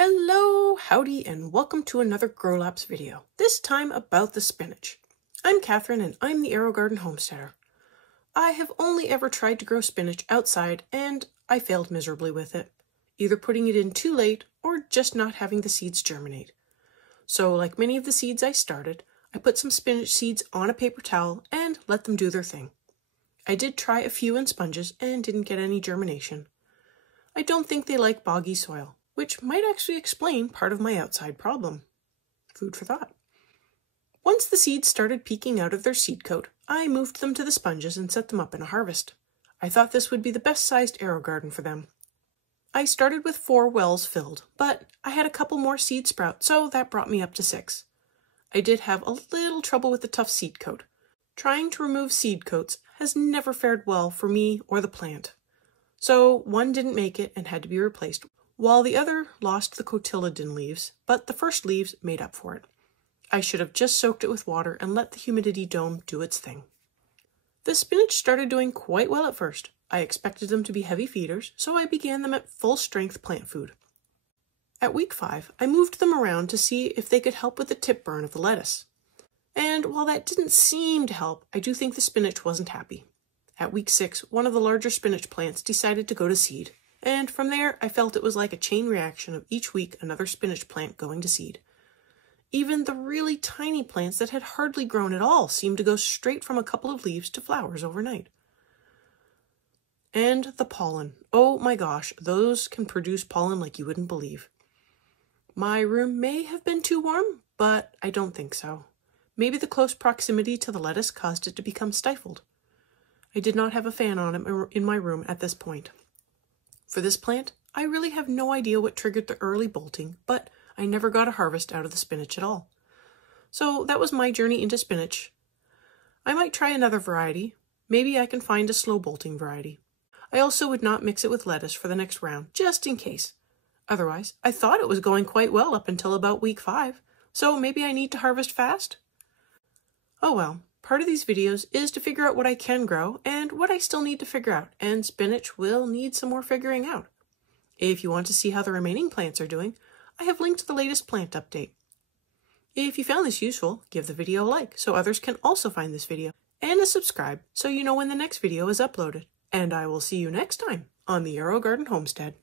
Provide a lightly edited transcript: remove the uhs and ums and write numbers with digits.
Hello, howdy, and welcome to another Grow Lapse video, this time about the spinach. I'm Kathryn and I'm the Aerogarden Homesteader. I have only ever tried to grow spinach outside and I failed miserably with it, either putting it in too late or just not having the seeds germinate. So like many of the seeds I started, I put some spinach seeds on a paper towel and let them do their thing. I did try a few in sponges and didn't get any germination. I don't think they like boggy soil, which might actually explain part of my outside problem. Food for thought. Once the seeds started peeking out of their seed coat, I moved them to the sponges and set them up in a harvest. I thought this would be the best-sized Aerogarden for them. I started with 4 wells filled, but I had a couple more seed sprout, so that brought me up to 6. I did have a little trouble with the tough seed coat. Trying to remove seed coats has never fared well for me or the plant. So one didn't make it and had to be replaced, while the other lost the cotyledon leaves, but the first leaves made up for it. I should have just soaked it with water and let the humidity dome do its thing. The spinach started doing quite well at first. I expected them to be heavy feeders, so I began them at full-strength plant food. At week 5, I moved them around to see if they could help with the tip burn of the lettuce. And while that didn't seem to help, I do think the spinach wasn't happy. At week 6, one of the larger spinach plants decided to go to seed. And from there, I felt it was like a chain reaction of each week another spinach plant going to seed. Even the really tiny plants that had hardly grown at all seemed to go straight from a couple of leaves to flowers overnight. And the pollen. Oh my gosh, those can produce pollen like you wouldn't believe. My room may have been too warm, but I don't think so. Maybe the close proximity to the lettuce caused it to become stifled. I did not have a fan on in my room at this point. For this plant, I really have no idea what triggered the early bolting, but I never got a harvest out of the spinach at all. So that was my journey into spinach. I might try another variety. Maybe I can find a slow bolting variety. I also would not mix it with lettuce for the next round, just in case. Otherwise, I thought it was going quite well up until about week 5, so maybe I need to harvest fast? Oh well. Part of these videos is to figure out what I can grow and what I still need to figure out, and spinach will need some more figuring out. If you want to see how the remaining plants are doing, I have linked the latest plant update. If you found this useful, give the video a like so others can also find this video, and a subscribe so you know when the next video is uploaded. And I will see you next time on the Aerogarden Homestead.